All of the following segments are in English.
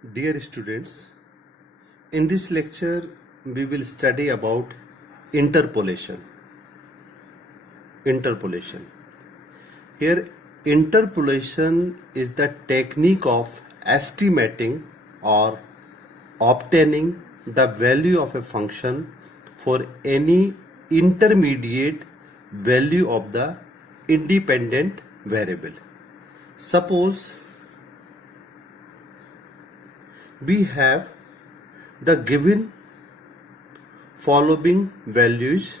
Dear students, in this lecture we will study about interpolation. Here interpolation is the technique of estimating or obtaining the value of a function for any intermediate value of the independent variable. Suppose we have the given following values.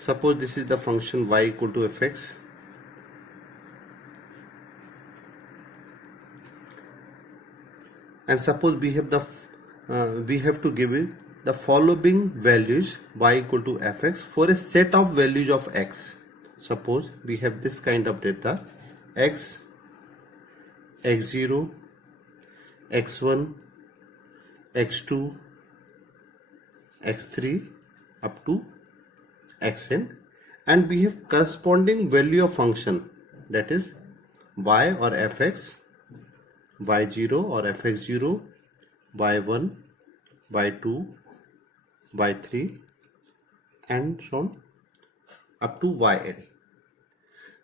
Suppose this is the function y equal to fx, and suppose we have to give it the following values y equal to fx for a set of values of x. Suppose we have this kind of data: x, x0, x1, x2, x3 up to xn, and we have corresponding value of function, that is y or fx, y0 or fx0, y1, y2, y3 and so on up to yn.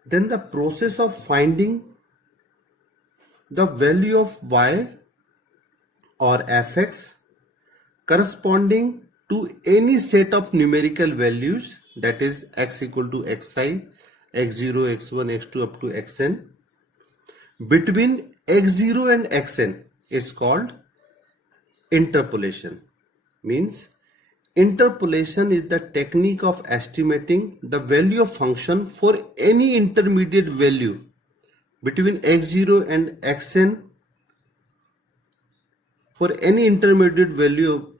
Then the process of finding the value of y or fx corresponding to any set of numerical values, that is x equal to xi, x0, x1, x2 up to xn, between x0 and xn is called interpolation. Means interpolation is the technique of estimating the value of function for any intermediate value between x0 and xn. For any intermediate value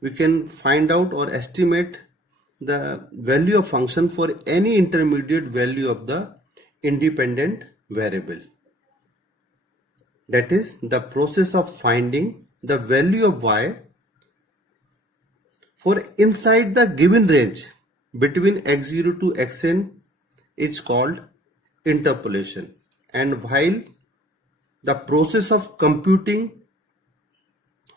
we can find out or estimate the value of function for any intermediate value of the independent variable. That is the process of finding the value of y for inside the given range between x0 to xn is called interpolation. And while the process of computing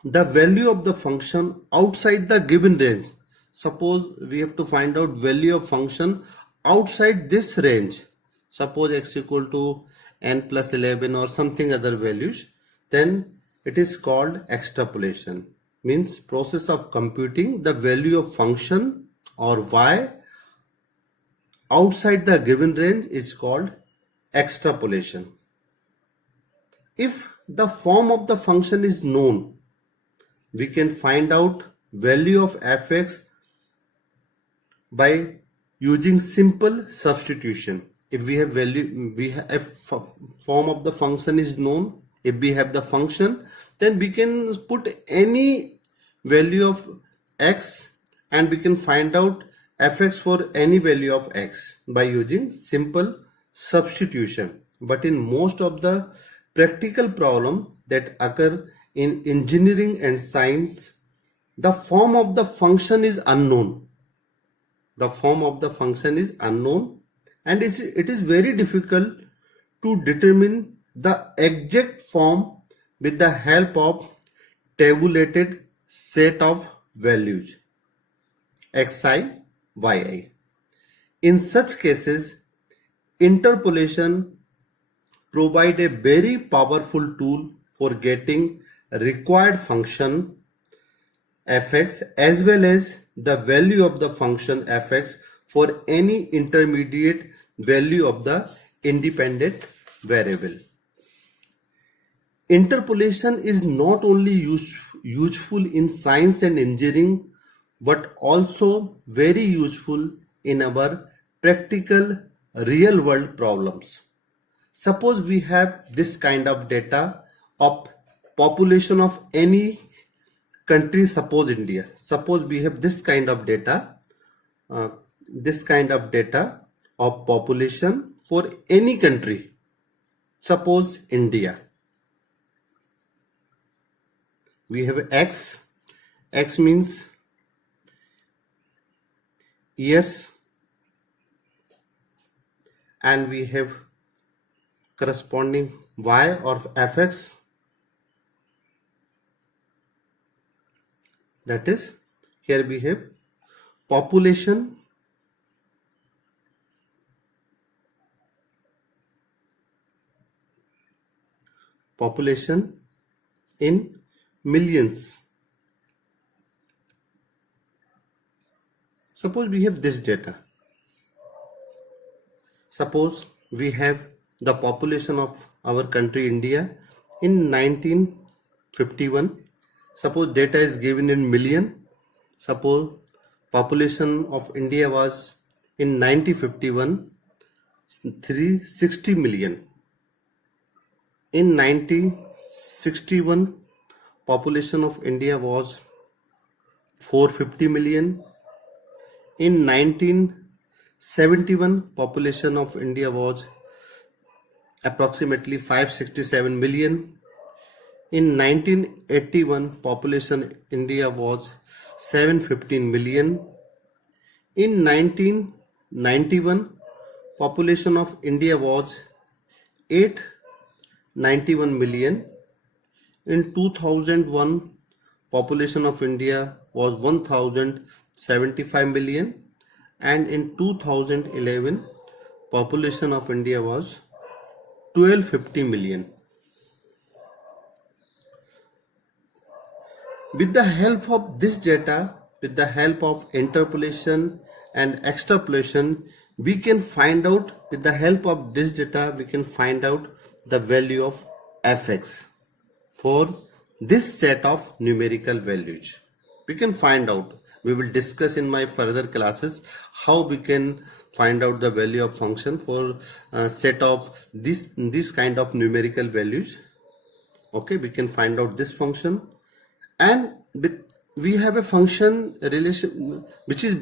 the value of the function outside the given range, suppose we have to find out value of function outside this range, suppose x equal to n plus 11 or something other values, then it is called extrapolation. Means process of computing the value of function or y outside the given range is called extrapolation. If the form of the function is known, we can find out value of fx by using simple substitution. If we have form of the function is known, if we have the function, then we can put any value of x and we can find out fx for any value of x by using simple substitution. But in most of the practical problem that occur in engineering and science, the form of the function is unknown. The form of the function is unknown, and it is very difficult to determine the exact form with the help of tabulated set of values xi, yi. In such cases, interpolation provide a very powerful tool for getting required function fx as well as the value of the function fx for any intermediate value of the independent variable. Interpolation is not only useful in science and engineering but also very useful in our practical real world problems. Suppose we have this kind of data of population of any country, suppose India. Suppose we have this kind of data of population for any country, suppose India. We have x means years, and we have corresponding y or fx, that is, here we have population in millions. Suppose we have this data. Suppose we have the population of our country India in 1951. Suppose data is given in million. Suppose population of India was in 1951 360 million. In 1961 population of India was 450 million. In 1971 population of India was approximately 567 million. In 1981 population India was 715 million. In 1991 population of India was 891 million. In 2001 population of India was 1075 million, and in 2011 population of India was 1250 million. With the help of this data, with the help of interpolation and extrapolation, we can find out, with the help of this data, we can find out the value of fx for this set of numerical values. We can find out. We will discuss in my further classes how we can find out the value of function for a set of this kind of numerical values. Okay, we can find out this function, and we have a function relation which is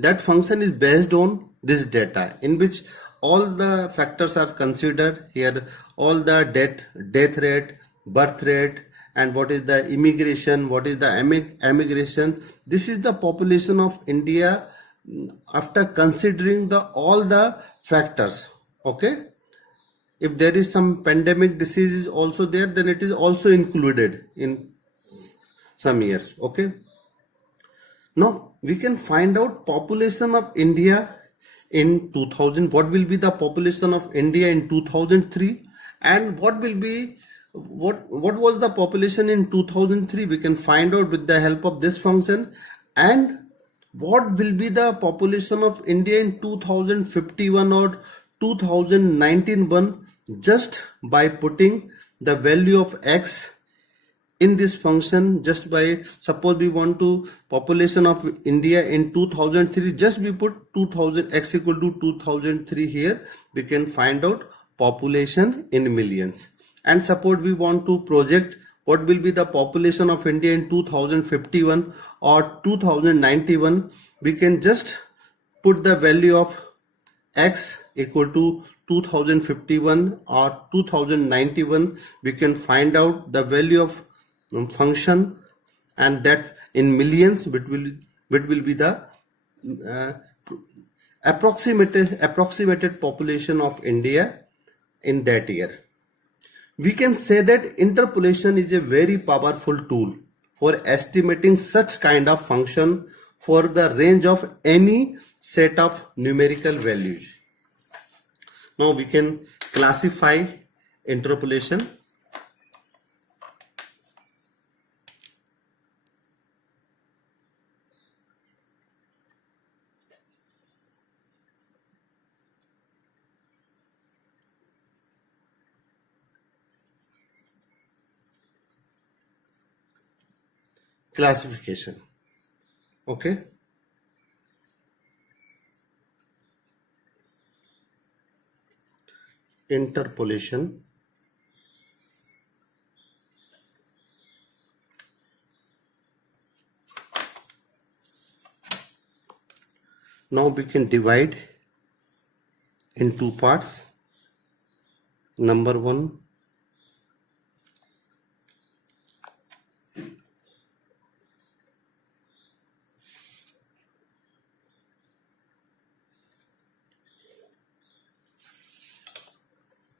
that function is based on this data, in which all the factors are considered here, all the death rate, birth rate, and what is the immigration, what is the emigration. This is the population of India after considering all the factors. Okay, if there is some pandemic disease is also there, then it is also included in some years. Okay, now we can find out population of India in 2000. What will be the population of India in 2003, and what was the population in 2003? We can find out with the help of this function. And what will be the population of India in 2051 or 2019 just by putting the value of x in this function. Just by, suppose we want to population of India in 2003, just we put 2000 x equal to 2003 here, we can find out population in millions. And suppose we want to project what will be the population of India in 2051 or 2091, we can just put the value of x equal to 2051 or 2091. We can find out the value of function, and that in millions, which will be the approximated population of India in that year. We can say that interpolation is a very powerful tool for estimating such kind of function for the range of any set of numerical values. Now we can classify interpolation. Classification. Okay. Interpolation. Now we can divide in two parts. Number one,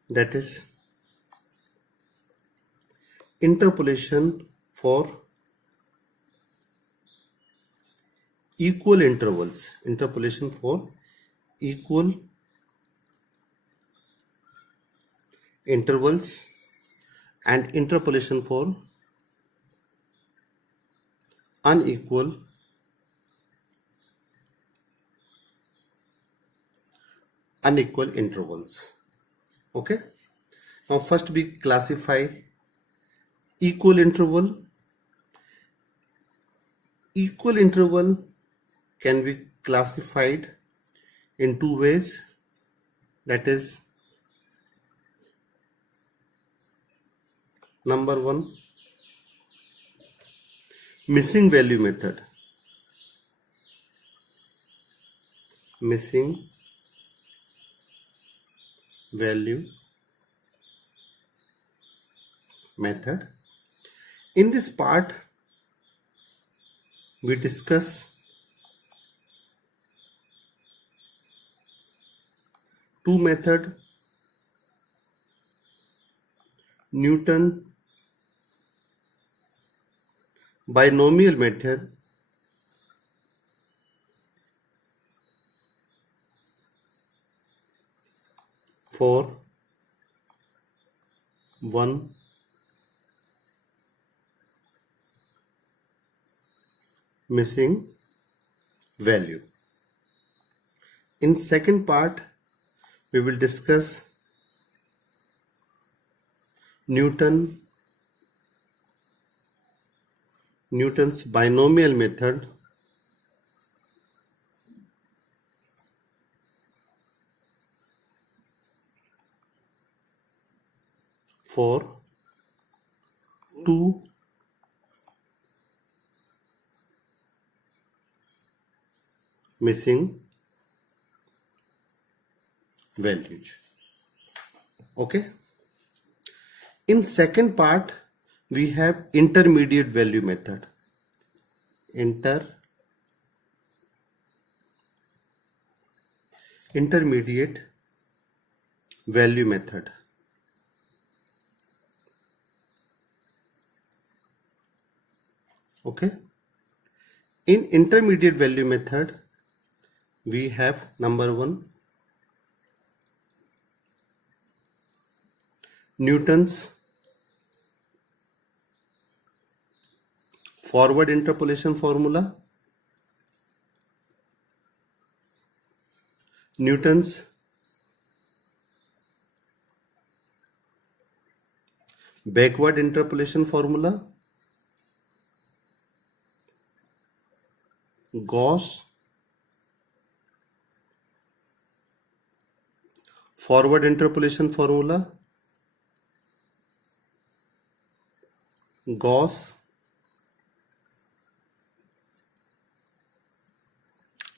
that is interpolation for equal intervals. Interpolation for equal intervals and interpolation for unequal intervals. Okay, now first we classify equal interval. Equal interval can be classified in two ways, that is number one, missing value method. Missing value method. In this part we discuss two methods: Newton binomial method for one missing value. In second part we will discuss Newton's binomial method for two missing values. Okay, in second part we have intermediate value method. Intermediate value method. Okay, in intermediate value method we have number one, Newton's forward interpolation formula, Newton's backward interpolation formula, Gauss forward interpolation formula, Gauss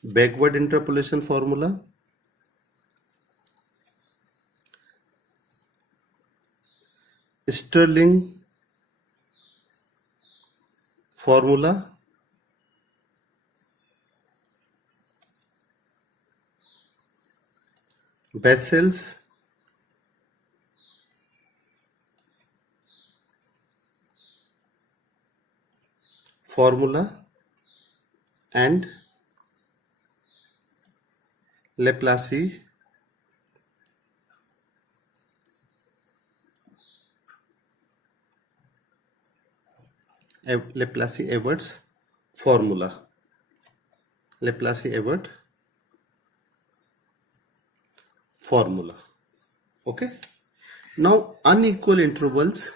backward interpolation formula, Stirling formula, Bessel's formula, and Laplace Everett's formula. Laplace-Everett formula. Okay, now unequal intervals.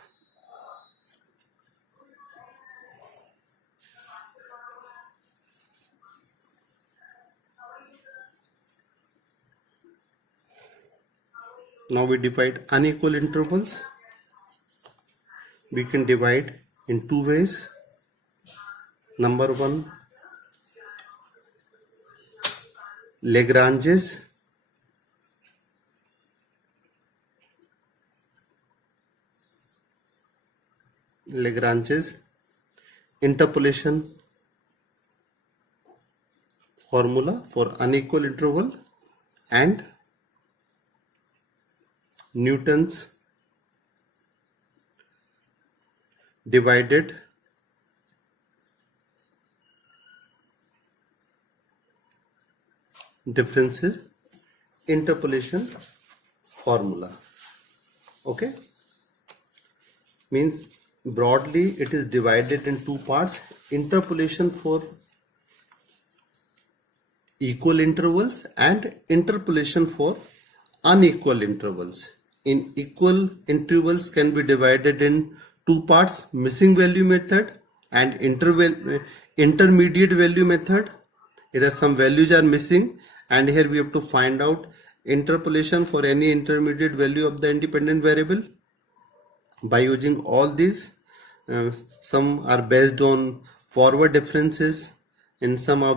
Now we divide unequal intervals. We can divide in two ways. Number one, Lagrange's interpolation formula for unequal interval, and newtons divided differences interpolation formula. Okay, means broadly it is divided in two parts: interpolation for equal intervals and interpolation for unequal intervals. In equal intervals can be divided in two parts: missing value method and intermediate value method. Either some values are missing and here we have to find out interpolation for any intermediate value of the independent variable by using all these. Some are based on forward differences, and some are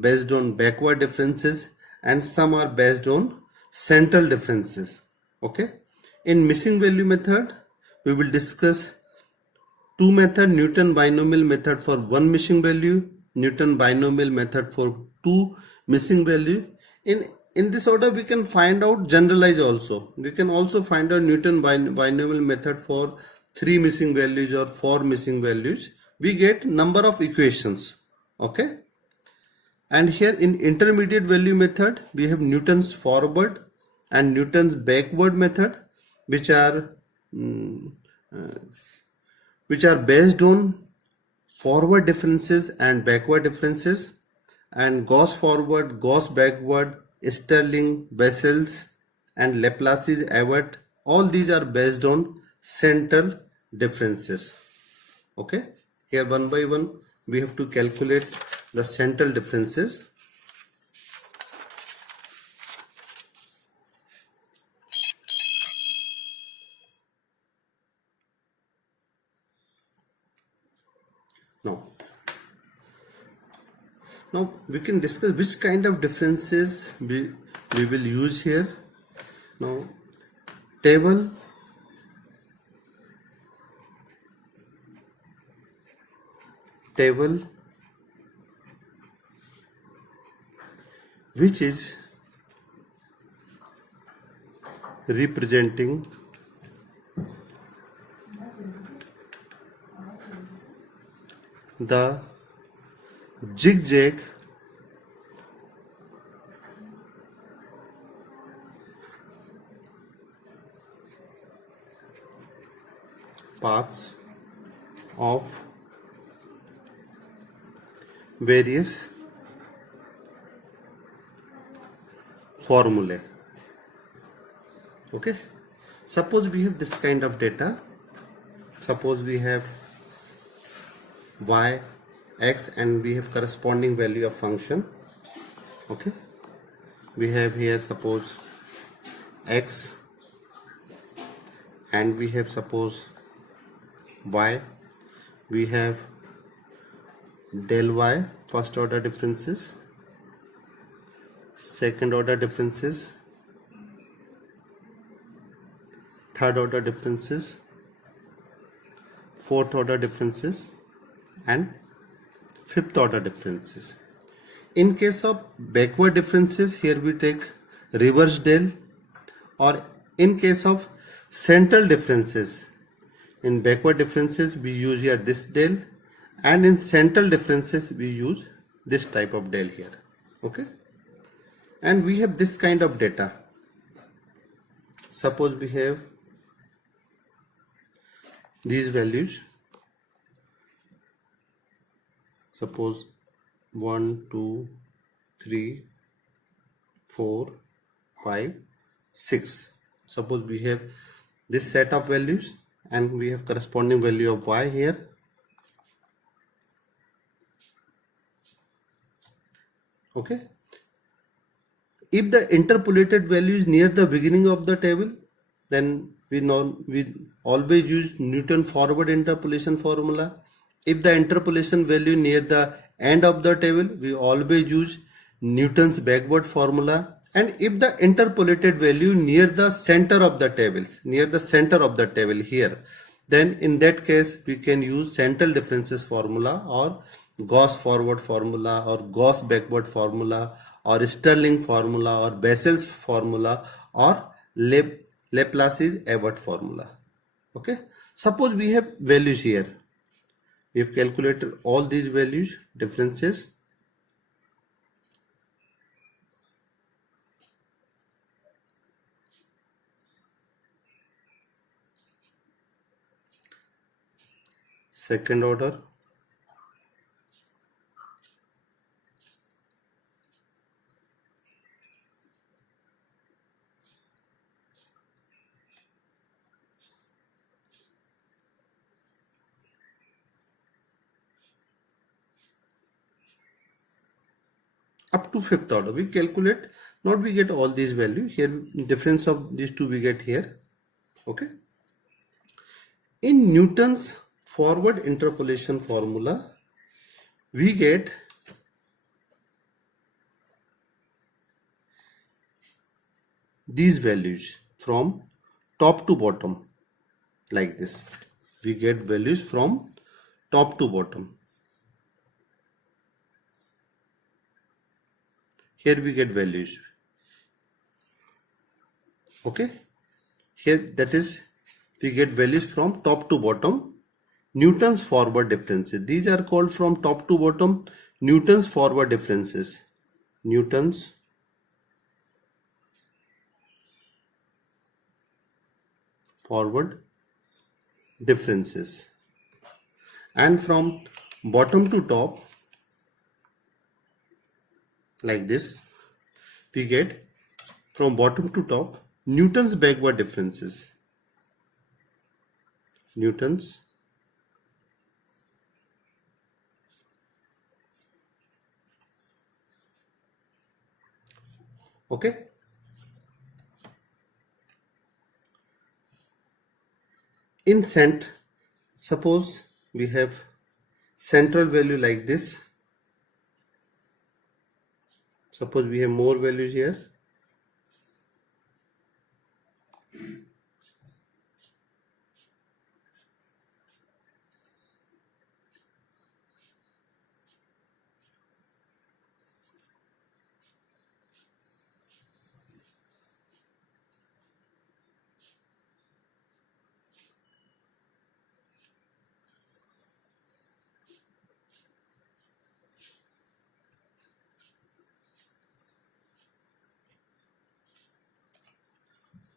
based on backward differences, and some are based on central differences. Okay, in missing value method we will discuss two method: Newton binomial method for one missing value, Newton binomial method for two missing value. In this order we can find out generalize also. We can also find out Newton binomial method for three missing values or four missing values. We get number of equations. Okay, and here in intermediate value method we have Newton's forward and Newton's backward method, which are based on forward differences and backward differences, and Gauss forward, Gauss backward, Stirling, Bessel's and Laplace's Average, all these are based on central differences. Okay, here one by one we have to calculate the central differences. Now we can discuss which kind of differences we will use here. Now table which is representing the zigzag paths of various formulae. Okay, suppose we have this kind of data. Suppose we have y, x, and we have corresponding value of function. Okay, we have here suppose x and we have suppose y. We have del y, first order differences, second order differences, third order differences, fourth order differences, and fifth order differences. In case of backward differences, here we take reverse del, or in case of central differences, in backward differences we use here this del, and in central differences we use this type of del here. Okay, and we have this kind of data. Suppose we have these values. Suppose 1, 2, 3, 4, 5, 6. Suppose we have this set of values and we have corresponding value of y here. Okay, if the interpolated value is near the beginning of the table, then we always use Newton forward interpolation formula. If the interpolation value near the end of the table, we always use Newton's backward formula. And if the interpolated value near the center of the table, here, then in that case we can use central differences formula, or Gauss forward formula, or Gauss backward formula, or Stirling formula, or Bessel's formula, or Laplace is Abbott formula. Okay. Suppose we have values here. We have calculated all these values, differences. Second order, up to fifth order. We calculate, not we get all these values here, difference of these two we get here. Okay. In Newton's forward interpolation formula, we get these values from top to bottom like this. We get values from top to bottom. Here we get values. Okay. Here that is, we get values from top to bottom. Newton's forward differences. These are called from top to bottom Newton's forward differences. Newton's forward differences. And from bottom to top, like this, we get from bottom to top Newton's backward differences. Newton's okay. In suppose we have central value like this. Suppose we have more values here.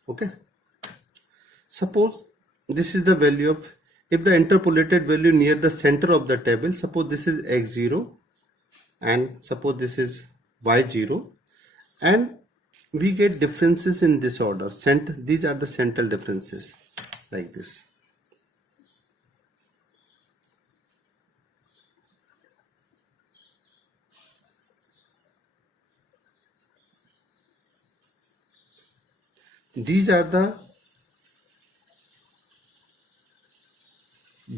Okay. Suppose this is the value of, if the interpolated value near the center of the table, suppose this is x0 and suppose this is y0, and we get differences in this order. These are the central differences like this. These are the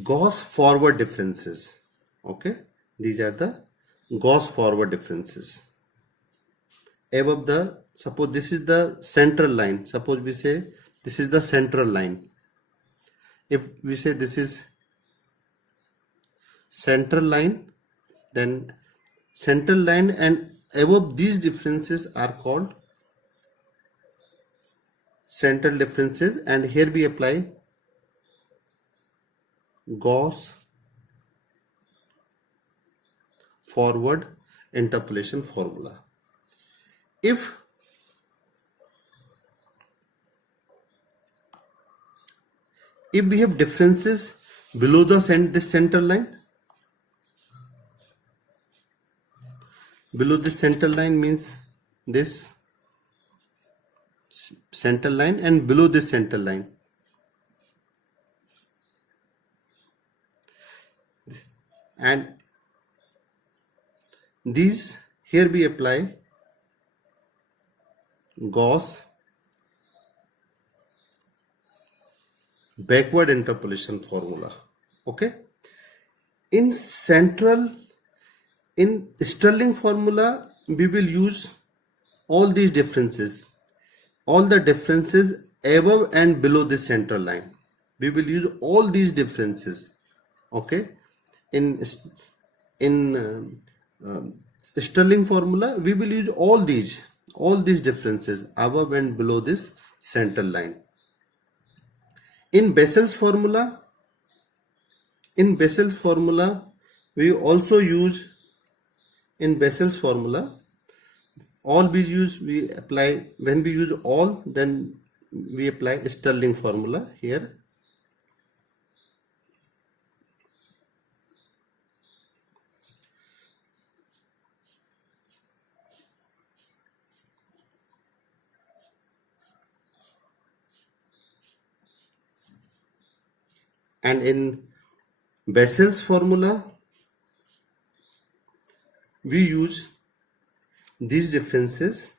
Gauss forward differences. Okay, these are the Gauss forward differences. Above the, suppose this is the central line. Suppose we say this is the central line. If we say this is central line, then central line and above these differences are called central differences, and here we apply Gauss forward interpolation formula. If we have differences below this central line, below this central line means this central line and below this central line, and these, here we apply Gauss backward interpolation formula. Okay, in Stirling formula we will use all these differences, all the differences above and below this central line. We will use all these differences. Okay, in Stirling formula we will use all these differences above and below this central line. In Bessel's formula, we also use, in Bessel's formula, all we apply, when we use all, then we apply Stirling formula here. And in Bessel's formula, we use these differences.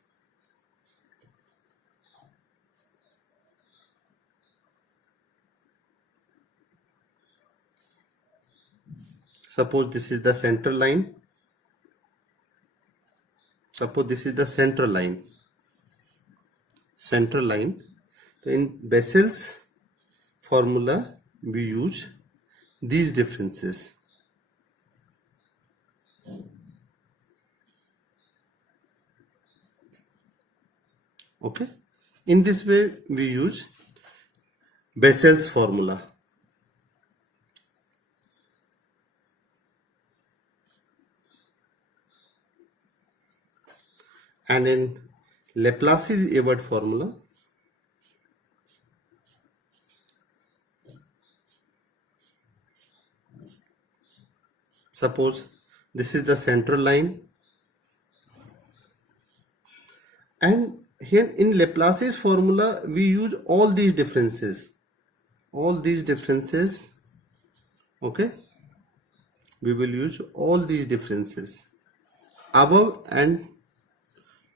Suppose this is the central line. Suppose this is the central line. So in Bessel's formula, we use these differences. Okay. In this way, we use Bessel's formula. And in Laplace's Ebert formula, suppose this is the central line, and here in Laplace's formula we use all these differences. Okay, we will use all these differences above and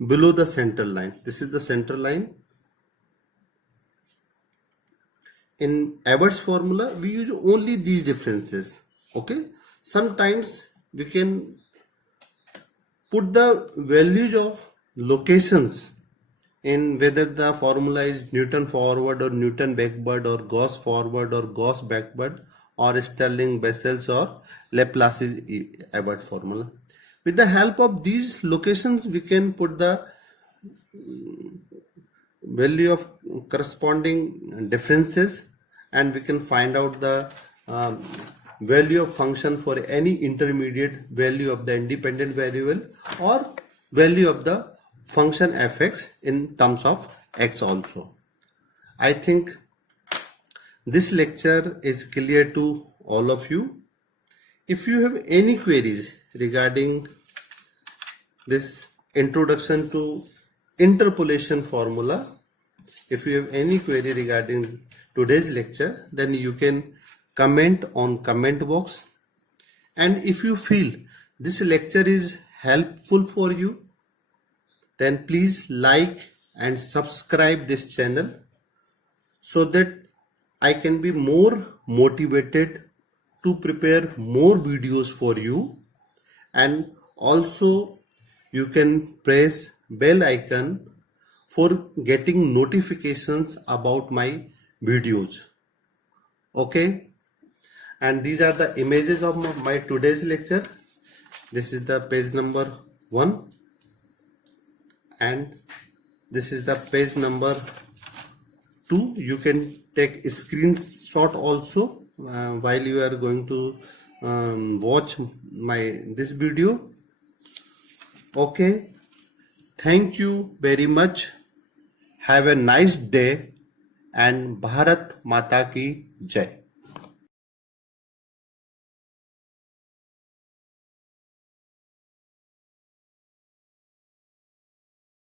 below the central line. This is the central line. In Ebert's formula, we use only these differences. Okay, sometimes we can put the values of locations in, whether the formula is Newton forward or Newton backward or Gauss forward or Gauss backward or Stirling, Bessel's or Laplace's Ebert formula. With the help of these locations, we can put the value of corresponding differences, and we can find out the value of function for any intermediate value of the independent variable or value of the function fx in terms of x also. I think this lecture is clear to all of you. If you have any queries regarding this introduction to interpolation formula, if you have any query regarding today's lecture, then you can comment on comment box. And if you feel this lecture is helpful for you, then please like and subscribe this channel so that I can be more motivated to prepare more videos for you. And also you can press bell icon for getting notifications about my videos. Okay, and these are the images of my today's lecture. This is the page number 1 and this is the page number 2. You can take a screenshot also while you are going to watch this video. Okay, thank you very much. Have a nice day and Bharat Mata ki Jai.